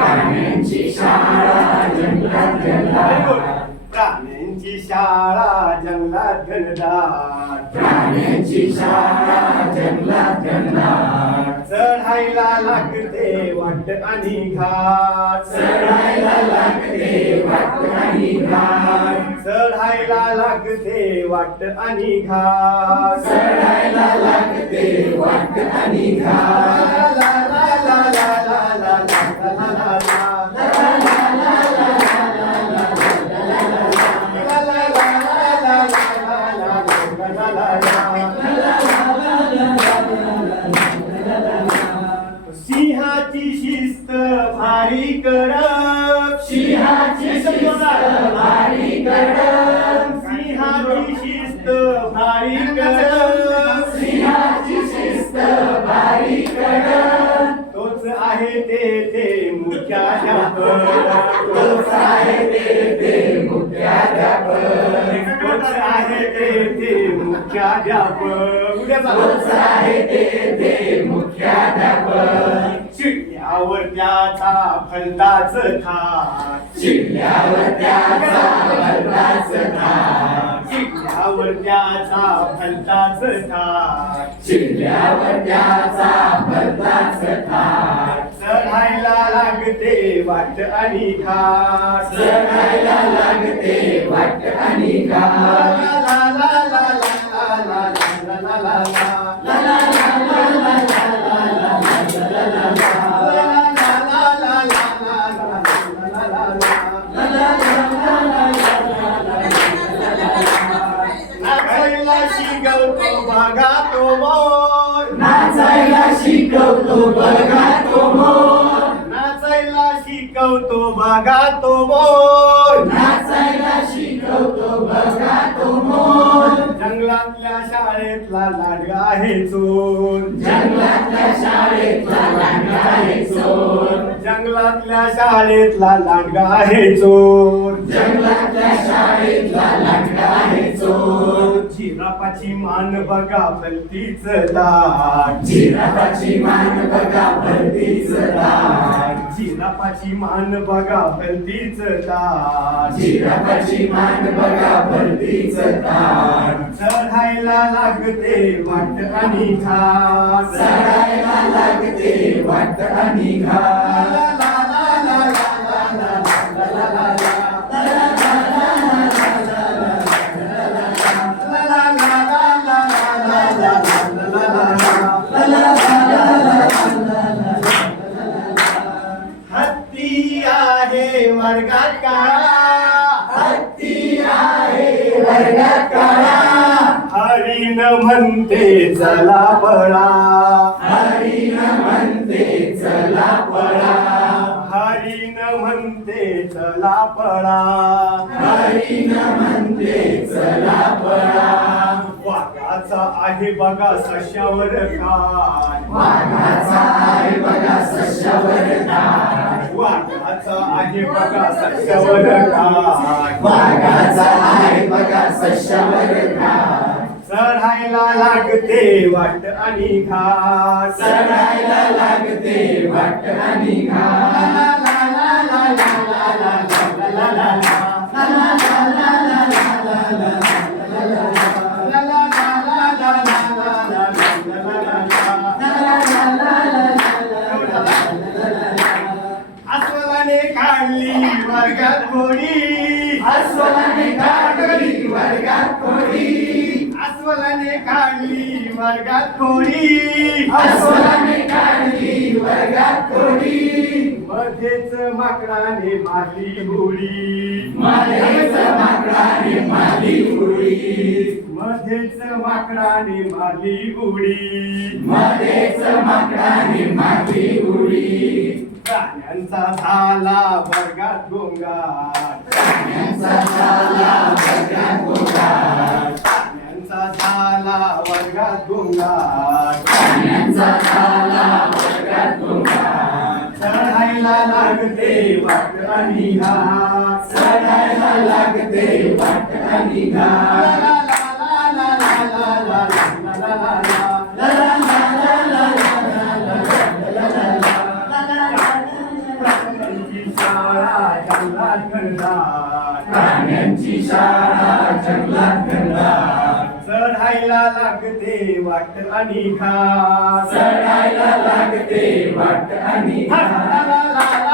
प्राण्यांची शाळा जंगलात घनदाट प्राण्यांची शाळा जंगलात घनदाट प्राण्यांची शाळा जंगलात घनदाट चढायला लागते वाट आणि घाट. चढायला लागते वाट आणि घाट. चढायला लागते वाट आणि घाट. चढायला लागते वाट आणि घाट. सिंहाची शिस्त भारी कडक सिंहाची शिस्त भारी कडक तोच आहे ते ते मुख्याध्यापक तोच आहे ते ते मुख्याध्यापक तोच आहे ते ते मुख्याध्यापक. तोच आहे ते ते मुख्याध्यापक. शिकल्यावर त्याचा फलताच थाट चिडल्यावर त्याचा भलताच थाट शिकल्यावर त्याचा फलताच थाट चिडल्यावर त्याचा चढायला लागते वाट आणि घाट चढायला लागते वाट आणि घाट ला ला ला ला ला ला ला ला ला ला. बघा तो मोर. नाचायला शिकवतो बघा तो मोर. नाचायला शिकवतो बघा तो मोर. नाचायला शिकवतो बघा तो मोर. जंगलातल्या शाळेतला लाडगा आहे चोर. जंगलातल्या शाळेतला लांडगा आहे चोर. जंगलातल्या शाळेतला लाडगा आहे चोर. जंगलातल्या शाळेतला लांडगा आहे चोर. जिरापाची मान बघा भलतीच दाट. जिराफाची मान बघा भरतीच दाट. जिरापाची मान बघा भलतीच दाट. जिराफाची मान बघा भरतीच दाट. चढायला लागते वाट आणि घाट. चढायला लागते वाट आणि घाट. वर्गात काळा हत्ती आहे. वर्गात काळा हरिण म्हणते चला पळा. हरिण म्हणते चला पळा. हरिण म्हणते चला पळा. हरिण म्हणते चला पळा. वाघाचा आहे बघा सशावर कान. वाघाचा आहे बघा सशावर ताट वाघाचा आहे बघा सशावर कान वाघाचा आहे बघा सशावर ताट चढायला लागते वाट आणि घाट. चढायला लागते वाट आणि घाट. अस्वलाने काढली वर्गात कोणी? अस्वलाने काढली वर्गात कोणी? अस्वलाने काढली वर्गात कोणी? मध्येच माकडाने मारली उडी मध्येच माकडाने मारली उडी मध्येच माकडाने मारली उडी मध्येच माकडाने मारली प्राण्यांचा झाला वर्गात गोंगाट. प्राण्यांचा झाला वर्गात चढायला लागते वाटा निघा चढायला लागते वाटा निघा शाळा जंगलात. प्राण्यांची शाळा जंगलात घनदाट चढायला लागते वाट आणि घाट चढायला लागते वाट आणि ला